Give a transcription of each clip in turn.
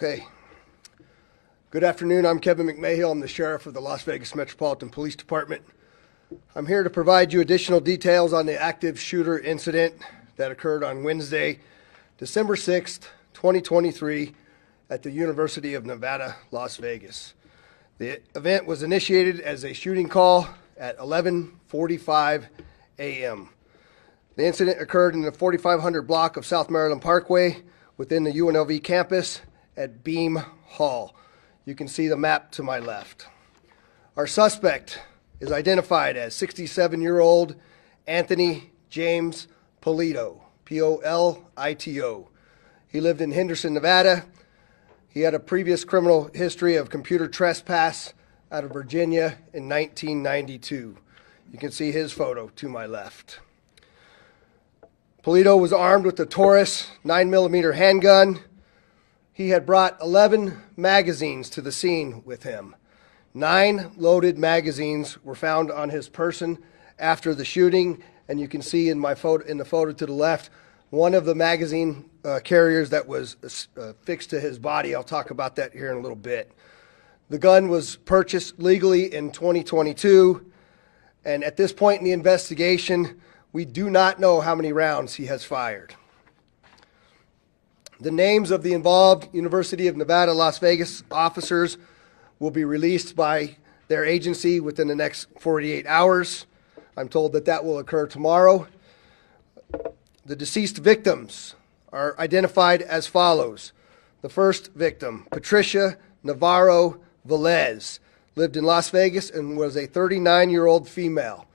Okay. Good afternoon. I'm Kevin McMahill. I'm the Sheriff of the Las Vegas Metropolitan Police Department. I'm here to provide you additional details on the active shooter incident that occurred on Wednesday, December 6th, 2023 at the University of Nevada, Las Vegas. The event was initiated as a shooting call at 11:45 a.m. The incident occurred in the 4500 block of South Maryland Parkway within the UNLV campus at Beam Hall. You can see the map to my left. Our suspect is identified as 67-year-old Anthony James Polito, P-O-L-I-T-O. He lived in Henderson, Nevada. He had a previous criminal history of computer trespass out of Virginia in 1992. You can see his photo to my left. Polito was armed with a Taurus 9mm handgun. He had brought 11 magazines to the scene with him. 9 loaded magazines were found on his person after the shooting, and you can see in the photo to the left, one of the magazine carriers that was fixed to his body. I'll talk about that here in a little bit. The gun was purchased legally in 2022, and at this point in the investigation, we do not know how many rounds he has fired. The names of the involved University of Nevada, Las Vegas officers will be released by their agency within the next 48 hours. I'm told that that will occur tomorrow. The deceased victims are identified as follows. The first victim, Patricia Navarro Velez, lived in Las Vegas and was a 39-year-old female.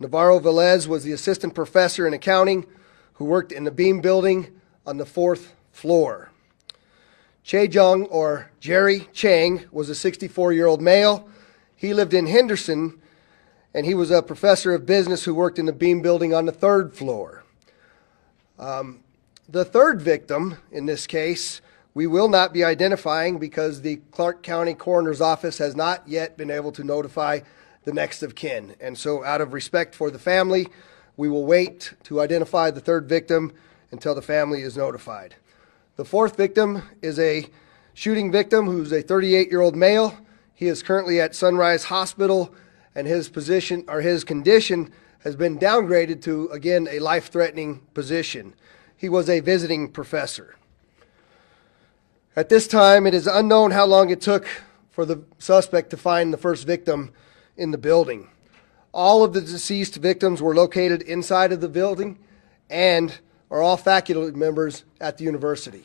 Navarro Velez was the assistant professor in accounting who worked in the Beam building on the 4th floor. Che Jung, or Jerry Chang, was a 64-year-old male. He lived in Henderson, and he was a professor of business who worked in the Beam building on the 3rd floor. The third victim, in this case, we will not be identifying because the Clark County Coroner's Office has not yet been able to notify the next of kin. And so out of respect for the family, we will wait to identify the third victim until the family is notified. The fourth victim is a shooting victim who's a 38-year-old male. He is currently at Sunrise Hospital, and his condition has been downgraded to, again, a life-threatening position. He was a visiting professor. At this time, it is unknown how long it took for the suspect to find the first victim in the building. All of the deceased victims were located inside of the building and are all faculty members at the university.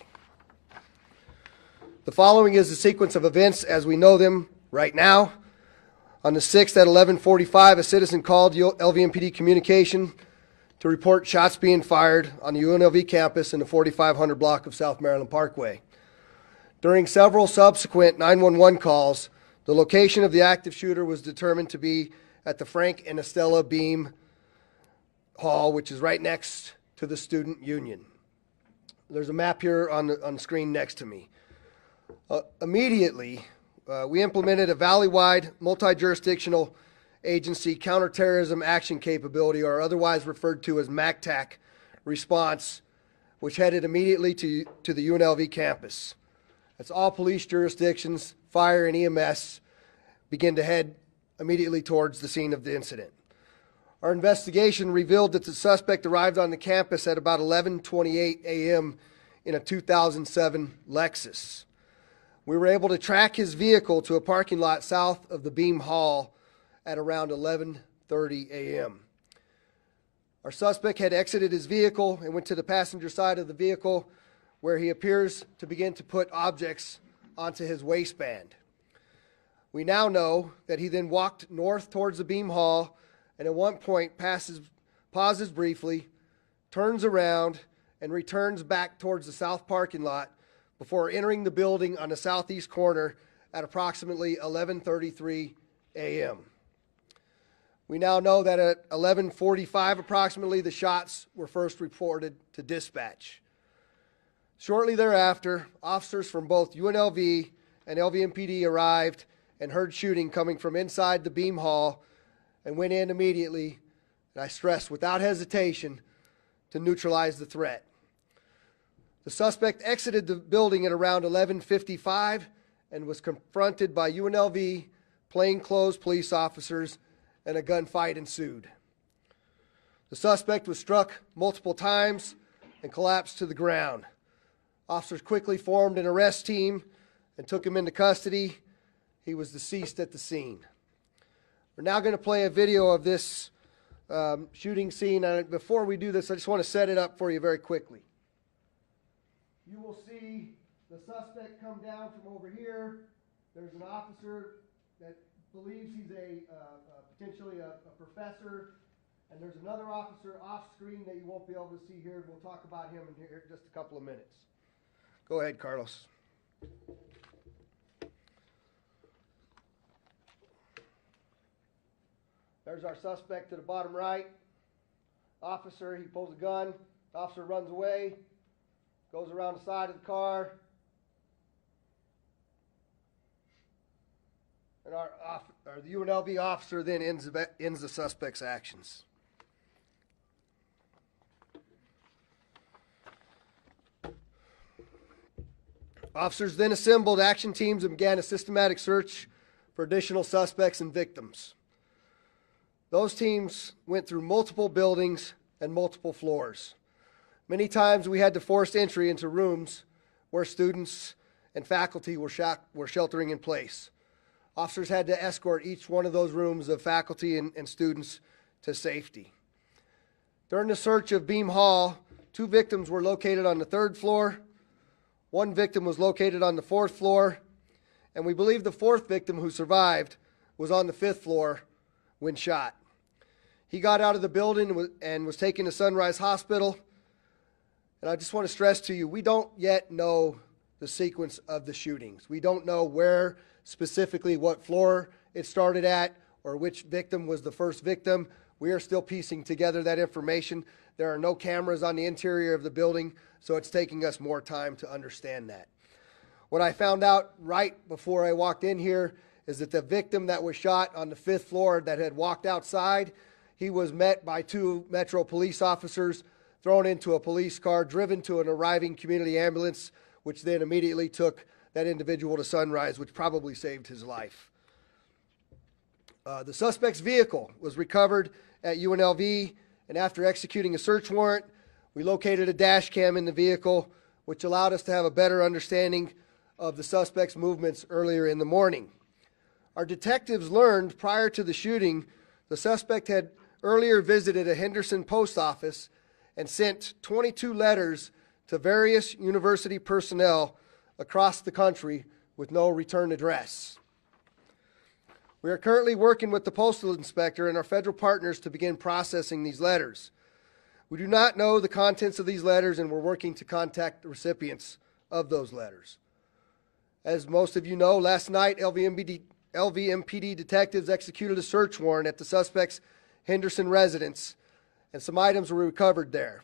The following is the sequence of events as we know them right now. On the 6th at 11:45, a citizen called LVMPD Communication to report shots being fired on the UNLV campus in the 4500 block of South Maryland Parkway. During several subsequent 911 calls, the location of the active shooter was determined to be at the Frank and Estella Beam Hall, which is right next to the Student Union. There's a map here on the screen next to me. Immediately, we implemented a valley-wide, multi-jurisdictional agency counterterrorism action capability, or otherwise referred to as MACTAC response, which headed immediately to the UNLV campus. That's all police jurisdictions, fire and EMS, begin to head immediately towards the scene of the incident. Our investigation revealed that the suspect arrived on the campus at about 11:28 a.m. in a 2007 Lexus. We were able to track his vehicle to a parking lot south of the Beam Hall at around 11:30 a.m. Our suspect had exited his vehicle and went to the passenger side of the vehicle, where he appears to begin to put objects onto his waistband. We now know that he then walked north towards the Beam Hall and at one point pauses briefly, turns around, and returns back towards the south parking lot before entering the building on the southeast corner at approximately 11:33 a.m. We now know that at 11:45 approximately, the shots were first reported to dispatch. Shortly thereafter, officers from both UNLV and LVMPD arrived and heard shooting coming from inside the Beam Hall and went in immediately, and I stress without hesitation, to neutralize the threat. The suspect exited the building at around 11:55 and was confronted by UNLV plainclothes police officers, and a gunfight ensued. The suspect was struck multiple times and collapsed to the ground. Officers quickly formed an arrest team and took him into custody. He was deceased at the scene. We're now going to play a video of this shooting scene. Before we do this, I just want to set it up for you very quickly. You will see the suspect come down from over here. There's an officer that believes he's potentially a professor, and there's another officer off screen that you won't be able to see here. We'll talk about him in here in just a couple of minutes. Go ahead, Carlos. There's our suspect to the bottom right. Officer, he pulls a gun. The officer runs away, goes around the side of the car. And the UNLV officer then ends the suspect's actions. Officers then assembled action teams and began a systematic search for additional suspects and victims. Those teams went through multiple buildings and multiple floors. Many times we had to force entry into rooms where students and faculty were sheltering in place. Officers had to escort each one of those rooms of faculty and students to safety. During the search of Beam Hall, 2 victims were located on the 3rd floor. 1 victim was located on the 4th floor, and we believe the 4th victim who survived was on the 5th floor when shot. He got out of the building and was taken to Sunrise Hospital. And I just want to stress to you, we don't yet know the sequence of the shootings. We don't know where specifically, what floor it started at, or which victim was the first victim. We are still piecing together that information. There are no cameras on the interior of the building, so it's taking us more time to understand that. What I found out right before I walked in here is that the victim that was shot on the 5th floor that had walked outside, he was met by 2 Metro police officers, thrown into a police car, driven to an arriving community ambulance, which then immediately took that individual to Sunrise, which probably saved his life. The suspect's vehicle was recovered at UNLV, and after executing a search warrant, we located a dash cam in the vehicle, which allowed us to have a better understanding of the suspect's movements earlier in the morning. Our detectives learned prior to the shooting, the suspect had earlier visited a Henderson post office and sent 22 letters to various university personnel across the country with no return address. We are currently working with the postal inspector and our federal partners to begin processing these letters. We do not know the contents of these letters, and we're working to contact the recipients of those letters. As most of you know, last night LVMPD detectives executed a search warrant at the suspect's Henderson residence, and some items were recovered there.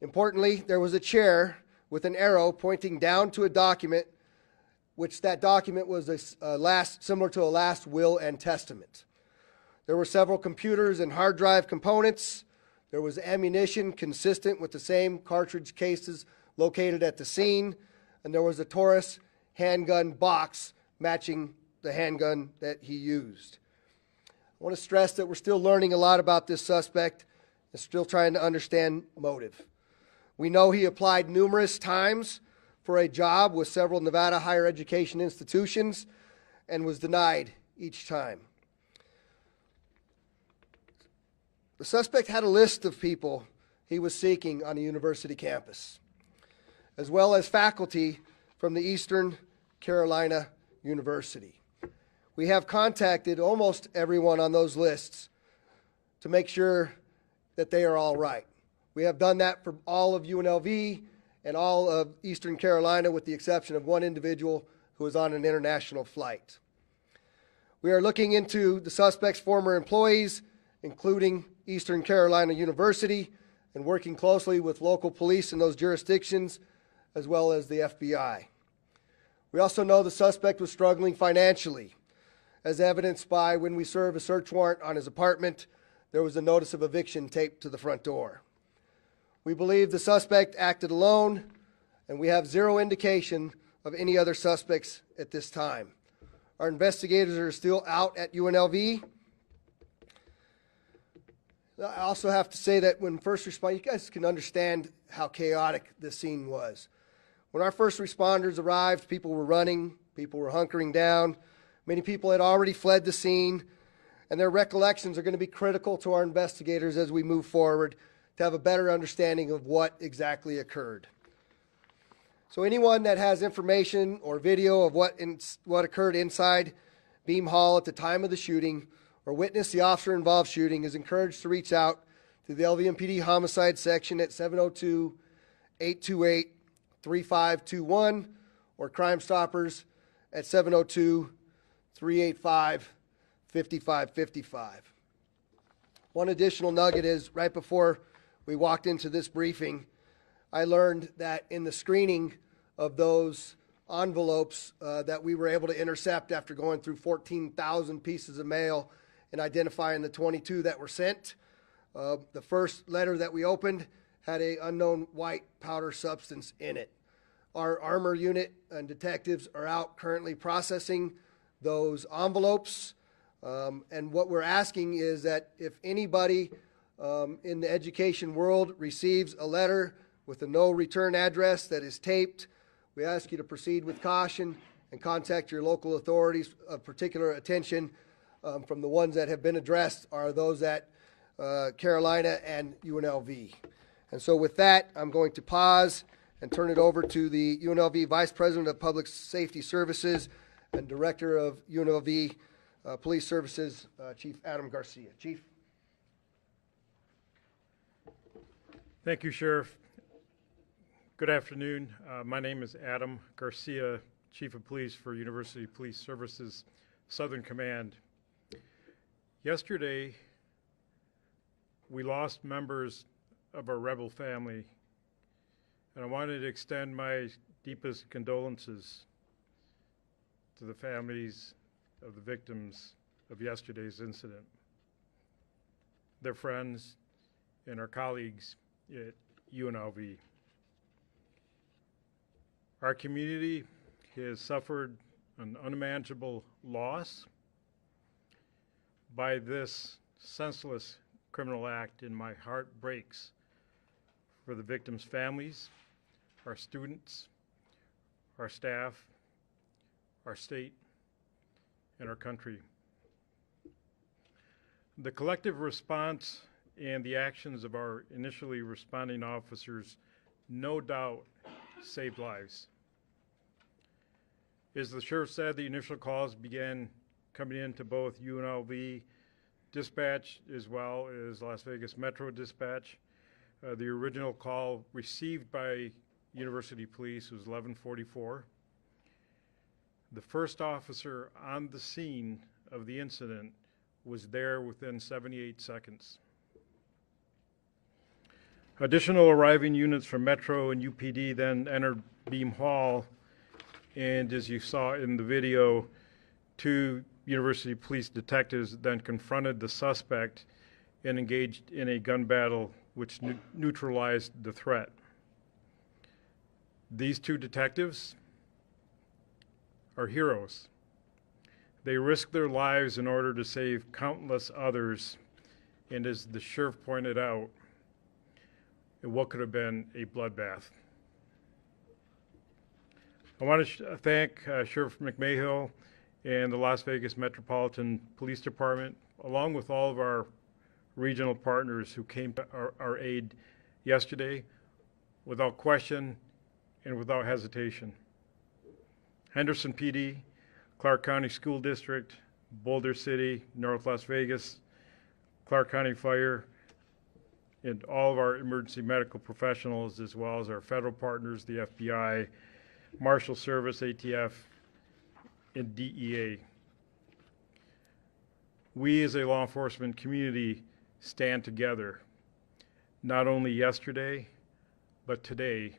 Importantly, there was a chair with an arrow pointing down to a document, which that document was similar to a last will and testament. There were several computers and hard drive components. There was ammunition consistent with the same cartridge cases located at the scene, and there was a Taurus handgun box matching the handgun that he used. I want to stress that we're still learning a lot about this suspect and still trying to understand motive. We know he applied numerous times for a job with several Nevada higher education institutions and was denied each time. The suspect had a list of people he was seeking on a university campus, as well as faculty from the Eastern Carolina University. We have contacted almost everyone on those lists to make sure that they are all right. We have done that for all of UNLV and all of Eastern Carolina, with the exception of one individual who was on an international flight. We are looking into the suspect's former employees, including Eastern Carolina University, and working closely with local police in those jurisdictions, as well as the FBI. We also know the suspect was struggling financially, as evidenced by when we served a search warrant on his apartment, there was a notice of eviction taped to the front door. We believe the suspect acted alone, and we have zero indication of any other suspects at this time. Our investigators are still out at UNLV. I also have to say that when first responders, you guys can understand how chaotic this scene was. When our first responders arrived, people were running, people were hunkering down. Many people had already fled the scene, and their recollections are going to be critical to our investigators as we move forward to have a better understanding of what exactly occurred. So anyone that has information or video of what occurred inside Beam Hall at the time of the shooting or witnessed the officer-involved shooting is encouraged to reach out to the LVMPD Homicide Section at 702-828-3521 or Crime Stoppers at 702-385-5555. One additional nugget is right before we walked into this briefing, I learned that in the screening of those envelopes that we were able to intercept after going through 14,000 pieces of mail and identifying the 22 that were sent, the first letter that we opened had an unknown white powder substance in it. Our armor unit and detectives are out currently processing those envelopes, and what we're asking is that if anybody in the education world receives a letter with a no return address that is taped, we ask you to proceed with caution and contact your local authorities. Of particular attention from the ones that have been addressed are those at Carolina and UNLV. And so with that, I'm going to pause and turn it over to the UNLV Vice President of Public Safety Services and Director of UNLV Police Services, Chief Adam Garcia. Chief. Thank you, Sheriff. Good afternoon. My name is Adam Garcia, Chief of Police for University Police Services, Southern Command. Yesterday, we lost members of our rebel family, and I wanted to extend my deepest condolences to the families of the victims of yesterday's incident, their friends, and our colleagues at UNLV. Our community has suffered an unimaginable loss by this senseless criminal act, and my heart breaks for the victims' families, our students, our staff, our state, and our country. The collective response and the actions of our initially responding officers no doubt saved lives. As the sheriff said, the initial calls began coming into both UNLV dispatch as well as Las Vegas Metro dispatch. The original call received by University Police was 11:44. The first officer on the scene of the incident was there within 78 seconds. Additional arriving units from Metro and UPD then entered Beam Hall, and as you saw in the video, two University Police detectives then confronted the suspect and engaged in a gun battle which neutralized the threat. These two detectives are heroes. They risked their lives in order to save countless others, and as the sheriff pointed out, what could have been a bloodbath. I want to thank Sheriff McMahill and the Las Vegas Metropolitan Police Department, along with all of our regional partners who came to our aid yesterday without question and without hesitation. Henderson PD, Clark County School District, Boulder City, North Las Vegas, Clark County Fire, and all of our emergency medical professionals, as well as our federal partners, the FBI, Marshal Service, ATF, and DEA. We as a law enforcement community stand together, not only yesterday, but today,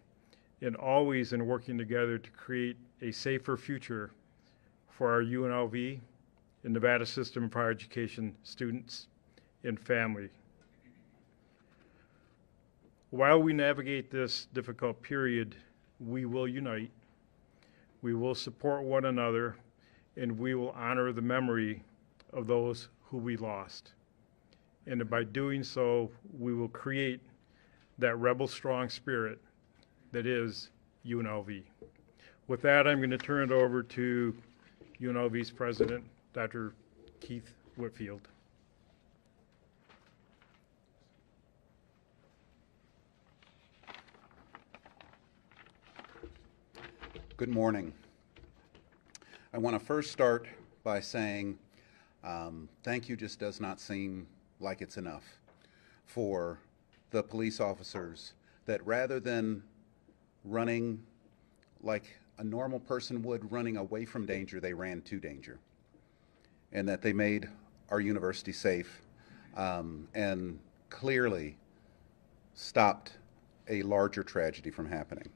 and always in working together to create a safer future for our UNLV and Nevada System of Higher Education students and family. While we navigate this difficult period, we will unite, we will support one another, and we will honor the memory of those who we lost. And by doing so, we will create that rebel strong spirit that is UNLV. With that, I'm going to turn it over to UNLV's president, Dr. Keith Whitfield. Good morning. I want to first start by saying thank you just does not seem like it's enough for the police officers that rather than running like a normal person would, running away from danger, they ran to danger, and that they made our university safe and clearly stopped a larger tragedy from happening.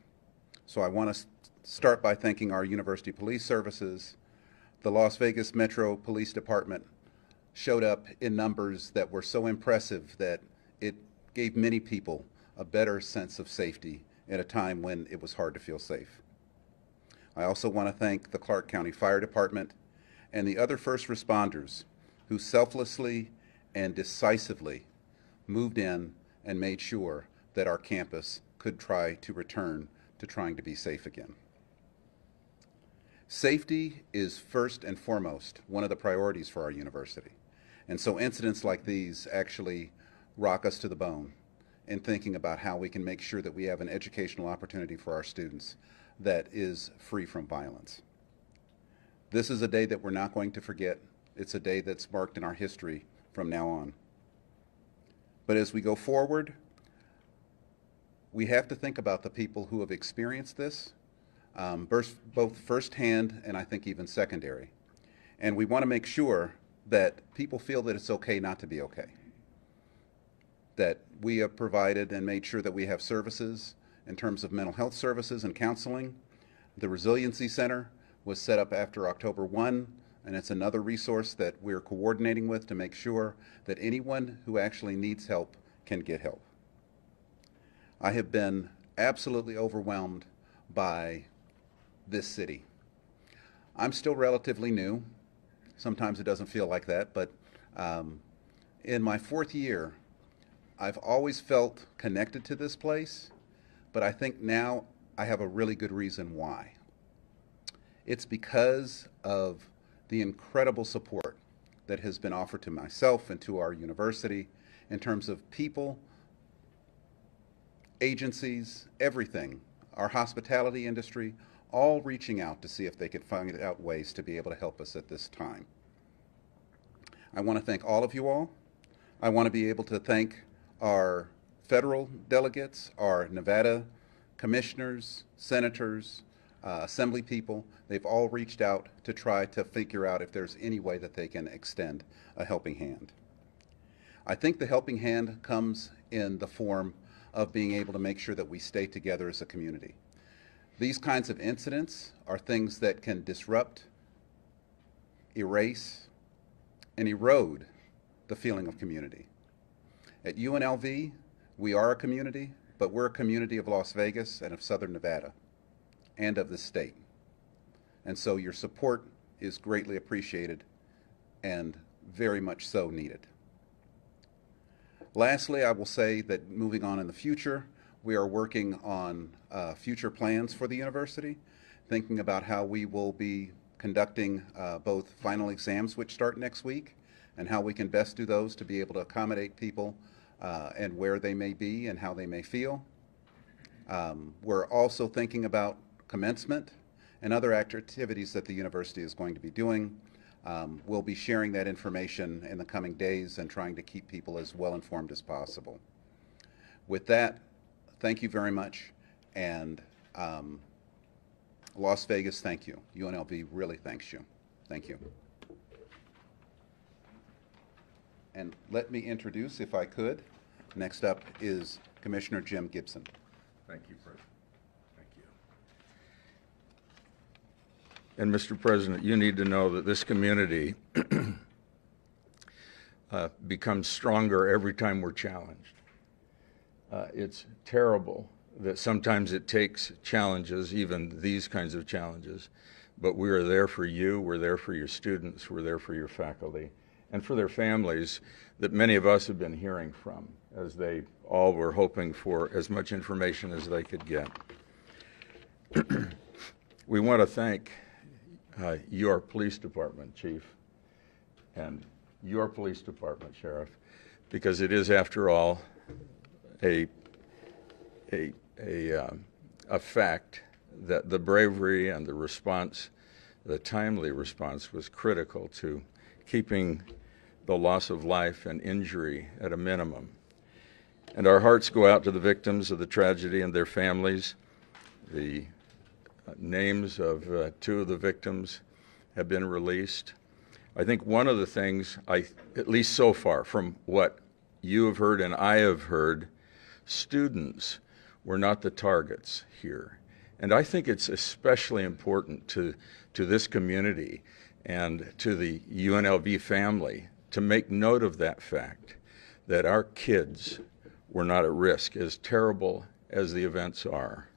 So I want to start by thanking our university police services. The Las Vegas Metro Police Department showed up in numbers that were so impressive that it gave many people a better sense of safety at a time when it was hard to feel safe. I also want to thank the Clark County Fire Department and the other first responders who selflessly and decisively moved in and made sure that our campus could try to return to trying to be safe again. Safety is first and foremost one of the priorities for our university. And so incidents like these actually rock us to the bone in thinking about how we can make sure that we have an educational opportunity for our students that is free from violence. This is a day that we're not going to forget. It's a day that's marked in our history from now on. But as we go forward, we have to think about the people who have experienced this, both firsthand and I think even secondary. And we want to make sure that people feel that it's okay not to be okay. That we have provided and made sure that we have services in terms of mental health services and counseling. The Resiliency Center was set up after October 1, and it's another resource that we're coordinating with to make sure that anyone who actually needs help can get help. I have been absolutely overwhelmed by this city. I'm still relatively new. Sometimes it doesn't feel like that, but in my 4th year, I've always felt connected to this place, but I think now I have a really good reason why. It's because of the incredible support that has been offered to myself and to our university in terms of people, agencies, everything, our hospitality industry, all reaching out to see if they could find out ways to be able to help us at this time. I want to thank all of you all. I want to be able to thank our federal delegates, our Nevada commissioners, senators, assembly people. They've all reached out to try to figure out if there's any way that they can extend a helping hand. I think the helping hand comes in the form of being able to make sure that we stay together as a community. These kinds of incidents are things that can disrupt, erase, and erode the feeling of community. At UNLV, we are a community, but we're a community of Las Vegas and of Southern Nevada and of the state. And so your support is greatly appreciated and very much so needed. Lastly, I will say that moving on in the future, we are working on future plans for the university, thinking about how we will be conducting both final exams, which start next week, and how we can best do those to be able to accommodate people and where they may be and how they may feel. We're also thinking about commencement and other activities that the university is going to be doing. We'll be sharing that information in the coming days and trying to keep people as well informed as possible. With that, thank you very much, and Las Vegas, thank you. UNLV really thanks you. Thank you. And let me introduce, if I could, next up is Commissioner Jim Gibson. Thank you, President. Thank you. And Mr. President, you need to know that this community becomes stronger every time we're challenged. It's terrible that sometimes it takes challenges, even these kinds of challenges, but we are there for you, we're there for your students, we're there for your faculty, and for their families that many of us have been hearing from as they all were hoping for as much information as they could get. We want to thank your police department, Chief, and your police department, Sheriff, because it is, after all, a fact that the bravery and the response, the timely response, was critical to keeping the loss of life and injury at a minimum. And our hearts go out to the victims of the tragedy and their families. The names of 2 of the victims have been released. I think one of the things, at least so far, from what you have heard and I have heard, students were not the targets here. And I think it's especially important to this community and to the UNLV family to make note of that fact, that our kids were not at risk, as terrible as the events are.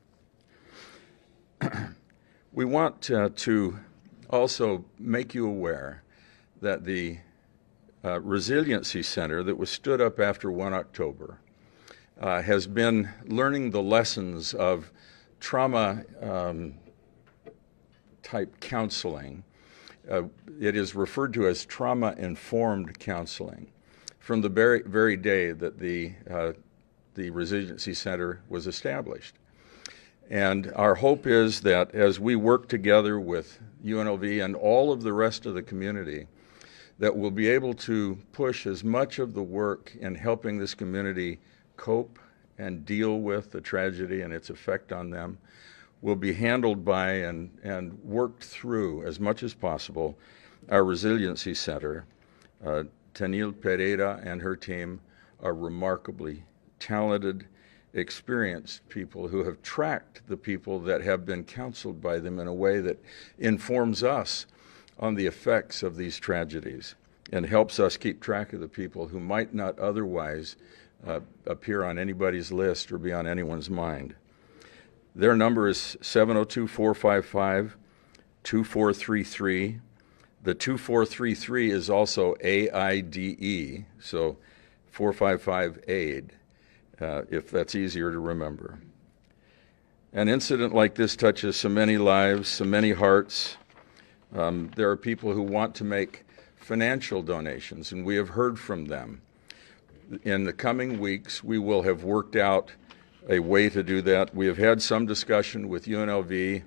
We want to also make you aware that the Resiliency Center that was stood up after 1 October has been learning the lessons of trauma type counseling. It is referred to as trauma-informed counseling from the very day that the Resiliency Center was established. And our hope is that as we work together with UNLV and all of the rest of the community, that we'll be able to push as much of the work in helping this community cope and deal with the tragedy and its effect on them will be handled by and worked through as much as possible our Resiliency Center. Tanil Pereira and her team are remarkably talented, experienced people who have tracked the people that have been counseled by them in a way that informs us on the effects of these tragedies and helps us keep track of the people who might not otherwise appear on anybody's list or be on anyone's mind. Their number is 702-455-2433. The 2433 is also AIDE, so 455-AID, if that's easier to remember. An incident like this touches so many lives, so many hearts. There are people who want to make financial donations, and we have heard from them. In the coming weeks, we will have worked out a way to do that. We have had some discussion with UNLV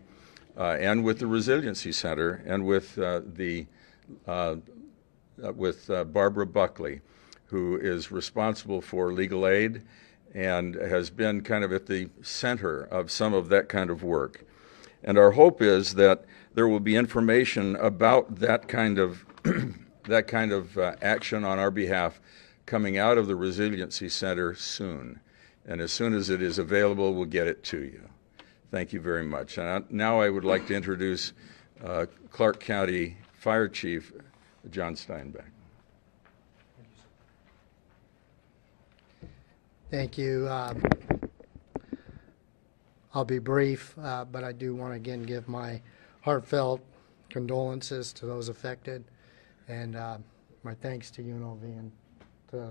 and with the Resiliency Center and with Barbara Buckley, who is responsible for legal aid and has been kind of at the center of some of that kind of work. And our hope is that there will be information about that kind of action on our behalf coming out of the Resiliency Center soon. And as soon as it is available, we'll get it to you. Thank you very much. And now I would like to introduce Clark County Fire Chief John Steinbeck. Thank you. I'll be brief, but I do want to again give my heartfelt condolences to those affected, and my thanks to UNLV and to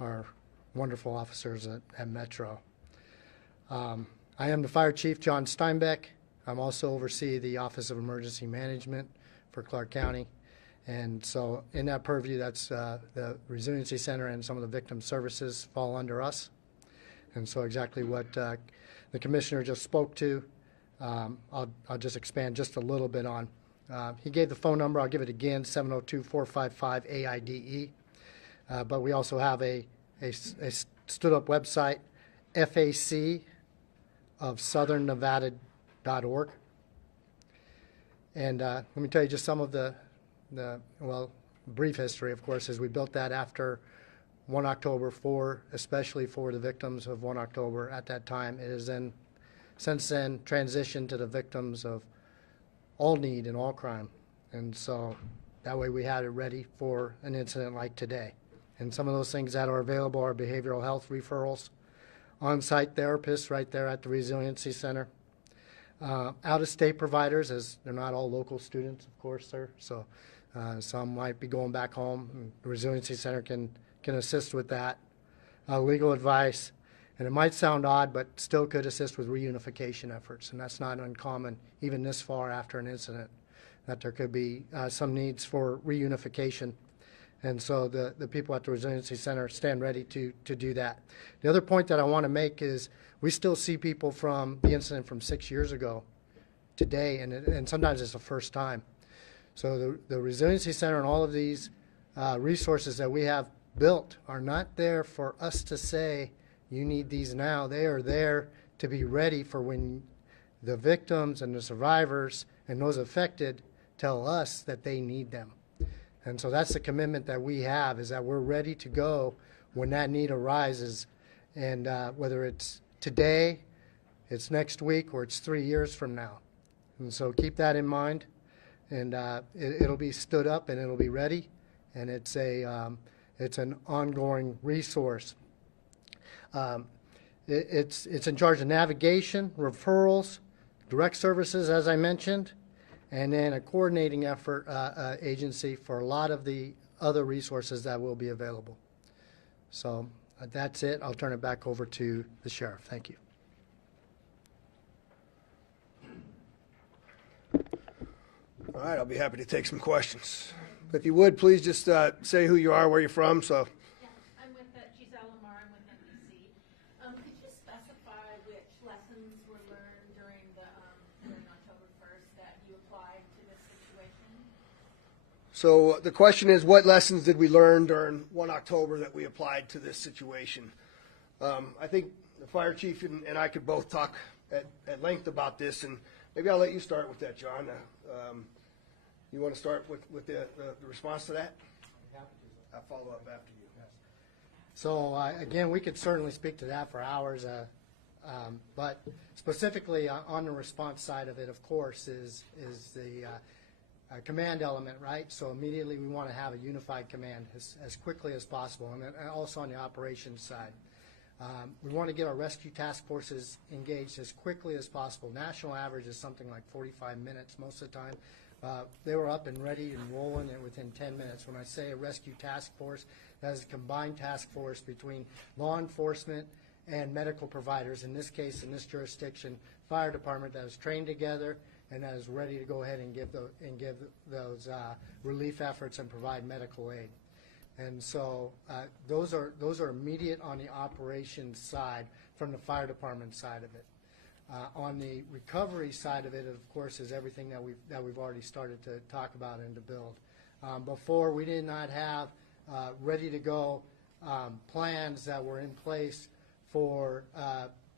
our wonderful officers at Metro. I am the Fire Chief, John Steinbeck. I'm also oversee the Office of Emergency Management for Clark County. And so in that purview, that's the Resiliency Center and some of the victim services fall under us. And so exactly what the Commissioner just spoke to, I'll just expand just a little bit on. He gave the phone number. I'll give it again, 702-455-AIDE. But we also have a stood-up website, FAC of southernnevada.org. And let me tell you just some of the brief history, of course, is we built that after 1 October especially for the victims of 1 October at that time. It has then, since then, transitioned to the victims of all need and all crime. And so that way we had it ready for an incident like today. And some of those things that are available are behavioral health referrals, on-site therapists right there at the Resiliency Center. Out-of-state providers, as they're not all local students, of course, sir. So some might be going back home. And the Resiliency Center can assist with that. Legal advice, and it might sound odd, but still could assist with reunification efforts, and that's not uncommon, even this far after an incident, that there could be some needs for reunification. And so the people at the Resiliency Center stand ready to do that. The other point that I want to make is we still see people from the incident from 6 years ago today, and sometimes it's the first time. So the Resiliency Center and all of these resources that we have built are not there for us to say, you need these now. They are there to be ready for when the victims and the survivors and those affected tell us that they need them. And so that's the commitment that we have, is that we're ready to go when that need arises. And whether it's today, it's next week, or it's 3 years from now. And so keep that in mind. And it'll be stood up and it'll be ready. And it's an ongoing resource. It's in charge of navigation, referrals, direct services, as I mentioned, and then a coordinating effort agency for a lot of the other resources that will be available. So that's it. I'll turn it back over to the sheriff. Thank you. All right, I'll be happy to take some questions. If you would, please just say who you are, where you're from. So. Yeah, I'm with Giselle Lamar. I'm with NBC. Could you specify which lessons were learned during October 1st that you applied to this situation? So the question is, what lessons did we learn during 1 October that we applied to this situation? I think the fire chief and I could both talk at length about this, and maybe I'll let you start with that, John. You want to start with the response to that? I'll follow up after you. Yes. So again, we could certainly speak to that for hours, but specifically on the response side of it, of course, is the command element, right? So immediately we want to have a unified command as quickly as possible, and also on the operations side. We want to get our rescue task forces engaged as quickly as possible. National average is something like 45 minutes most of the time. They were up and ready and rolling within 10 minutes. When I say a rescue task force, that is a combined task force between law enforcement and medical providers. In this case, in this jurisdiction, fire department that is trained together and that is ready to go ahead and give those relief efforts and provide medical aid. And so those are immediate on the operations side from the fire department side of it. On the recovery side of it, of course, is everything that we've already started to talk about and to build. Before, we did not have ready to go plans that were in place for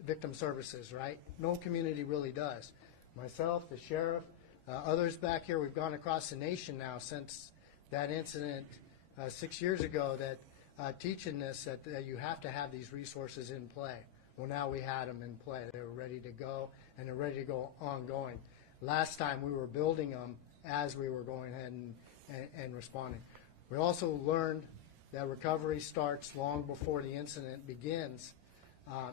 victim services, right? No community really does. Myself, the sheriff, others back here, we've gone across the nation now since that incident 6 years ago that teaching this, that you have to have these resources in play. Well, now we had them in play. They were ready to go, and they're ready to go ongoing. Last time we were building them as we were going ahead and responding. We also learned that recovery starts long before the incident begins,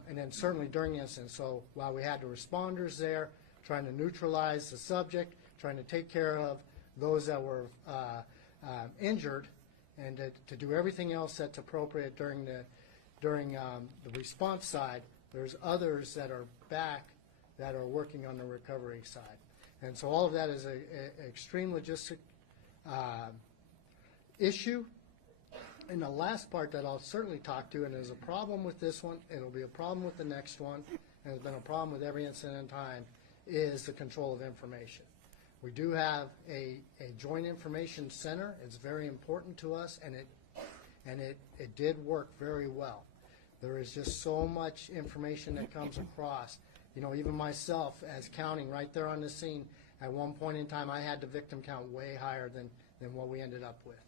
and then certainly during the incident. So while we had the responders there, trying to neutralize the subject, trying to take care of those that were injured, and to do everything else that's appropriate during the response side, there's others that are back that are working on the recovery side. And so all of that is an extreme logistic issue. And the last part that I'll certainly talk to, and there's a problem with this one, it'll be a problem with the next one, and it's been a problem with every incident in time, is the control of information. We do have a joint information center. It's very important to us, and it did work very well. There is just so much information that comes across. You know, even myself, as counting right there on the scene, at one point in time, I had the victim count way higher than what we ended up with.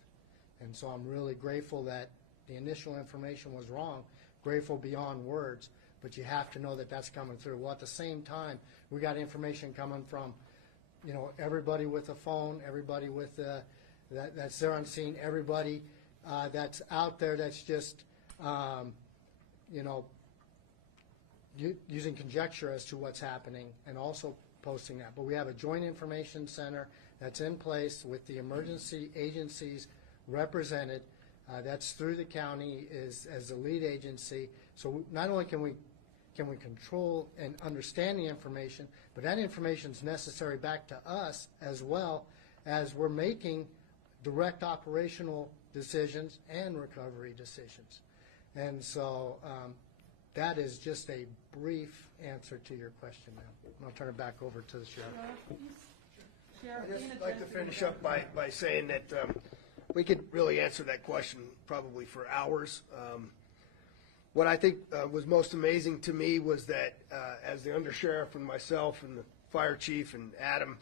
And so I'm really grateful that the initial information was wrong, grateful beyond words, but you have to know that that's coming through. Well, at the same time, we got information coming from, you know, everybody with a phone, everybody with that's there on scene, everybody that's out there that's just, you know, using conjecture as to what's happening and also posting that. But we have a joint information center that's in place with the emergency agencies represented. That's through the county as the lead agency. So not only can we control and understand the information, but that information is necessary back to us as well as we're making direct operational decisions and recovery decisions. And so that is just a brief answer to your question now. I'll turn it back over to the sheriff. I'd just like to finish up by saying that we could really answer that question probably for hours. What I think was most amazing to me was that as the undersheriff and myself and the fire chief and Adam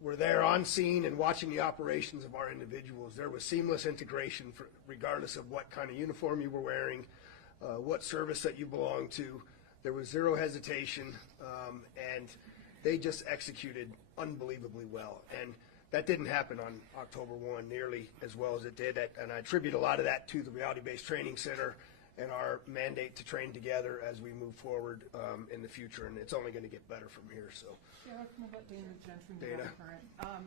were there on scene and watching the operations of our individuals, there was seamless integration regardless of what kind of uniform you were wearing, what service that you belonged to. There was zero hesitation, and they just executed unbelievably well. And that didn't happen on October 1 nearly as well as it did, and I attribute a lot of that to the Reality-Based Training Center and our mandate to train together as we move forward in the future, and it's only going to get better from here. So, Sheriff, I'm going to let Dana Gentry Dana. go current.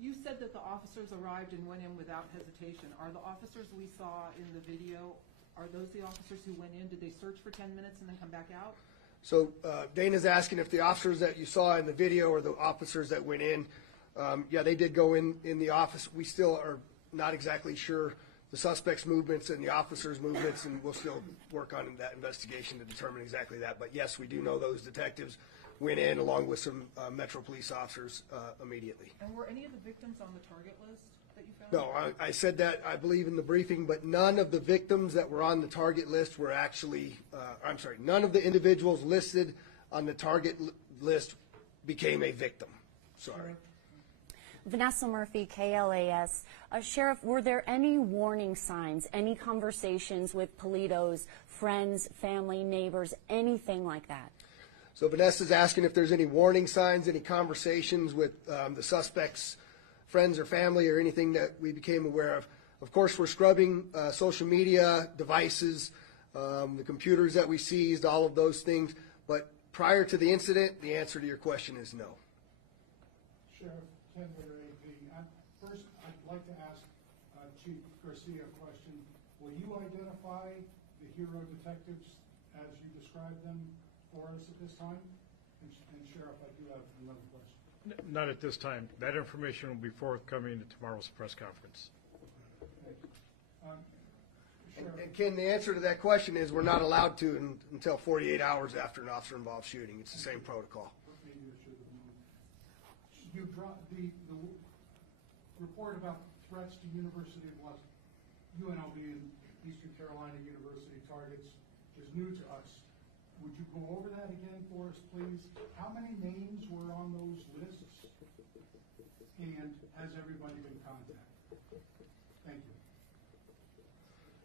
You said that the officers arrived and went in without hesitation. Are the officers we saw in the video, are those the officers who went in? Did they search for 10 minutes and then come back out? So Dana's asking if the officers that you saw in the video are the officers that went in. Yeah, they did go in the office. We still are not exactly sure the suspect's movements and the officers' movements, and we'll still work on that investigation to determine exactly that. But yes, we do know those detectives went in along with some Metro police officers immediately. And were any of the victims on the target list that you found? No, I said that, I believe, in the briefing, but none of the victims that were on the target list were actually, none of the individuals listed on the target list became a victim. Sorry. Vanessa Murphy, KLAS. Sheriff, were there any warning signs, any conversations with Polito's friends, family, neighbors, anything like that? So Vanessa's asking if there's any warning signs, any conversations with the suspect's friends or family or anything that we became aware of. Of course, we're scrubbing social media devices, the computers that we seized, all of those things. But prior to the incident, the answer to your question is no. Sheriff Ken Witter, AP. First, I'd like to ask Chief Garcia a question. Will you identify the hero detectives as you describe them for us at this time? And Sheriff, I do have another question. Not at this time. That information will be forthcoming at tomorrow's press conference. And Ken, the answer to that question is we're not allowed to until 48 hours after an officer-involved shooting. It's the same protocol. You dropped the report about threats to UNLV and Eastern Carolina University targets is new to us. Would you go over that again for us, please? How many names were on those lists? And has everybody been contacted? Thank you.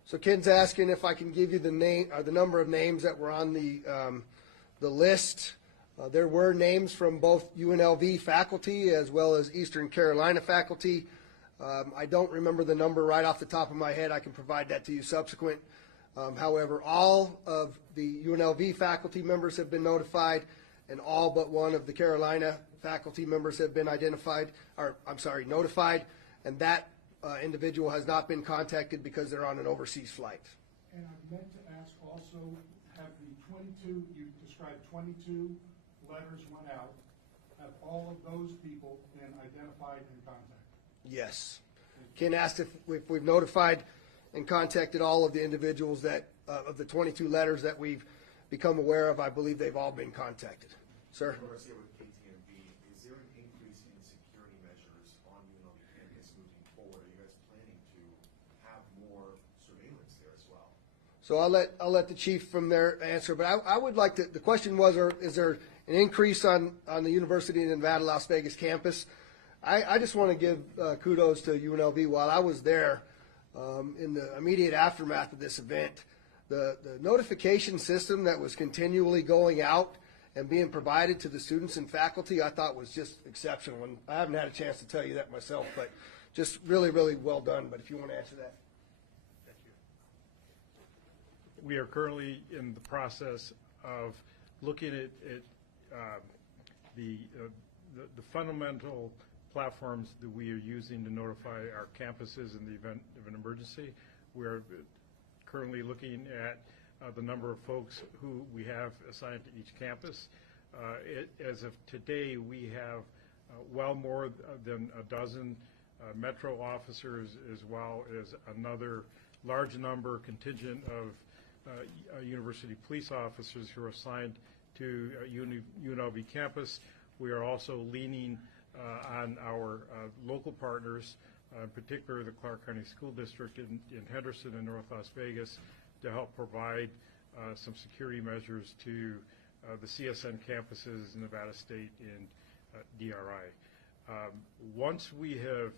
So Ken's asking if I can give you the name, or the number of names that were on the list. There were names from both UNLV faculty as well as Eastern Carolina faculty. I don't remember the number right off the top of my head. I can provide that to you subsequent. However, all of the UNLV faculty members have been notified, and all but one of the Carolina faculty members have been notified, and that individual has not been contacted because they're on an overseas flight. And I meant to ask also, have the 22, you described 22 letters went out, have all of those people been identified and contacted? Yes. Ken asked if we've notified and contacted all of the individuals that, of the 22 letters that we've become aware of. I believe they've all been contacted. Sir? With KTMB, is there an increase in security measures on UNLV campus moving forward? Are you guys planning to have more surveillance there as well? So I'll let the chief from there answer, but I would like to, the question was, is there an increase on the University of Nevada, Las Vegas campus? I just want to give kudos to UNLV. While I was there in the immediate aftermath of this event, the notification system that was continually going out and being provided to the students and faculty, I thought was just exceptional. And I haven't had a chance to tell you that myself, but just really, really well done. But if you want to answer that. we are currently in the process of looking at the fundamental platforms that we are using to notify our campuses in the event of an emergency. We are currently looking at the number of folks who we have assigned to each campus. As of today, we have well more than a dozen Metro officers, as well as another large number contingent of university police officers who are assigned to UNLV campus. We are also leaning on our local partners, in particular the Clark County School District in Henderson and North Las Vegas, to help provide some security measures to the CSN campuses in Nevada State and DRI. Once we have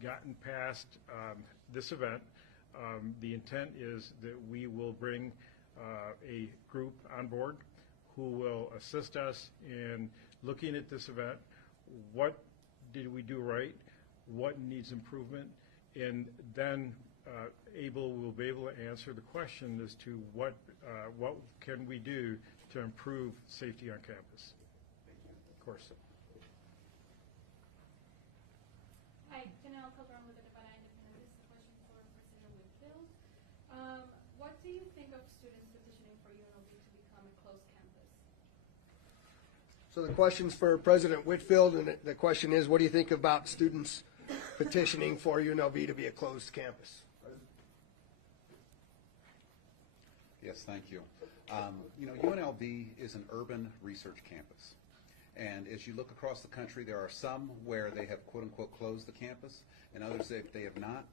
gotten past this event, the intent is that we will bring a group on board who will assist us in looking at this event. What did we do right? What needs improvement? And then we'll be able to answer the question as to what can we do to improve safety on campus. Of course. Hi, Janelle Calderon with the Nevada Independent. This is a question for President Whitfield. What do you think of students petitioning for UNLV to become a closed campus? So the question's for President Whitfield, and the question is, what do you think about students petitioning for UNLV to be a closed campus? Yes, thank you. UNLV is an urban research campus. And as you look across the country, there are some where they have quote-unquote closed the campus, and others they have not.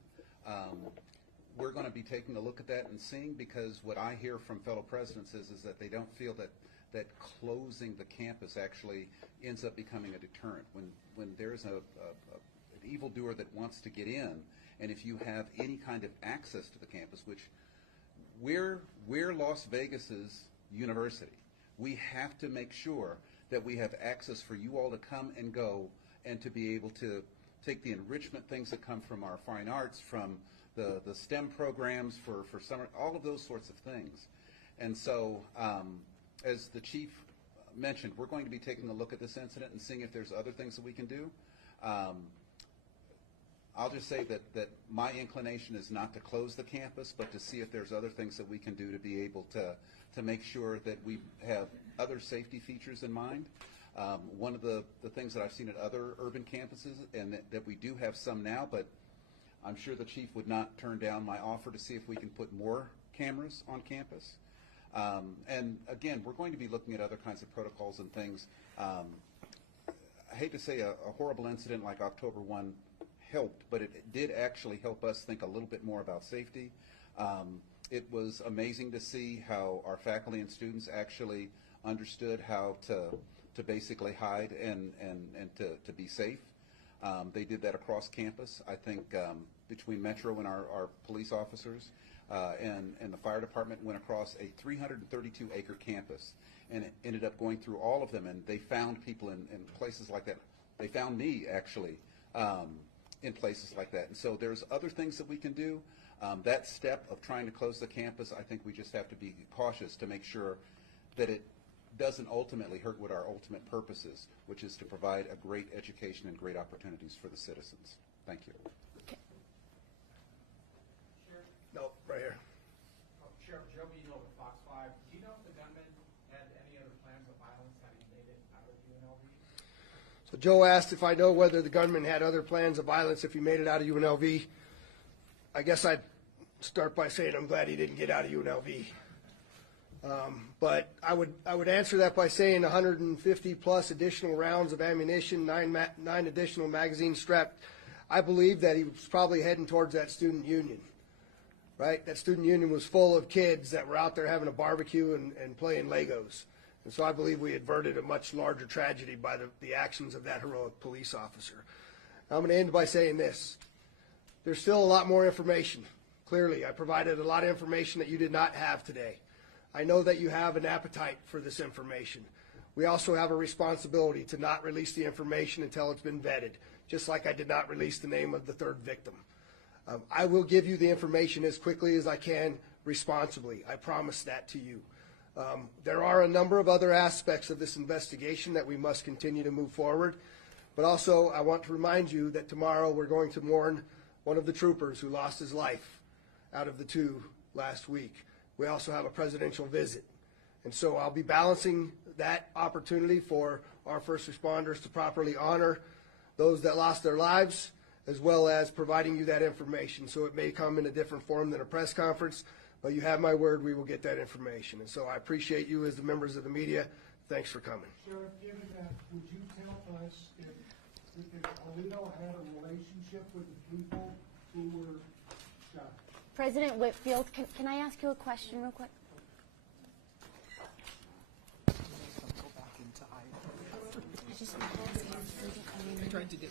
We're going to be taking a look at that and seeing, because what I hear from fellow presidents is that they don't feel that closing the campus actually ends up becoming a deterrent. When there's an evildoer that wants to get in, and if you have any kind of access to the campus, which we're Las Vegas's university, we have to make sure that we have access for you all to come and go, and to be able to take the enrichment things that come from our fine arts, from the STEM programs for summer, all of those sorts of things. And so, as the chief mentioned, we're going to be taking a look at this incident and seeing if there's other things that we can do. I'll just say that my inclination is not to close the campus, but to see if there's other things that we can do to be able to make sure that we have other safety features in mind. One of the things that I've seen at other urban campuses, and that we do have some now, but I'm sure the chief would not turn down my offer to see if we can put more cameras on campus. And again, we're going to be looking at other kinds of protocols and things. I hate to say a horrible incident like October 1 helped, but it did actually help us think a little bit more about safety. It was amazing to see how our faculty and students actually understood how to basically hide and to be safe. They did that across campus. I think between Metro and our police officers and the fire department went across a 332-acre campus, and it ended up going through all of them, and they found people in places like that. They found me, actually, in places like that. And so there's other things that we can do. That step of trying to close the campus, I think we just have to be cautious to make sure that it doesn't ultimately hurt what our ultimate purpose is, which is to provide a great education and great opportunities for the citizens. Thank you. No, right here. Sheriff Joe Beadle with Fox 5. Do you know if the gunman had any other plans of violence having made it out of UNLV? So Joe asked if I know whether the gunman had other plans of violence if he made it out of UNLV. I guess I'd start by saying I'm glad he didn't get out of UNLV. But I would answer that by saying 150 plus additional rounds of ammunition, nine additional magazines strapped. I believe that he was probably heading towards that student union, right? That student union was full of kids that were out there having a barbecue and playing Legos. And so I believe we averted a much larger tragedy by the actions of that heroic police officer. I'm going to end by saying this. There's still a lot more information. Clearly, I provided a lot of information that you did not have today. I know that you have an appetite for this information. We also have a responsibility to not release the information until it's been vetted, just like I did not release the name of the third victim. I will give you the information as quickly as I can responsibly. I promise that to you. There are a number of other aspects of this investigation that we must continue to move forward. But also, I want to remind you that tomorrow we're going to mourn one of the troopers who lost his life out of the 2 last week. We also have a presidential visit. And so I'll be balancing that opportunity for our first responders to properly honor those that lost their lives, as well as providing you that information. So it may come in a different form than a press conference, but you have my word, we will get that information. And so I appreciate you as the members of the media. Thanks for coming. Sheriff, given that, would you tell us if Alito had a relationship with the people who were shot? President Whitfield, can I ask you a question real quick? I tried to get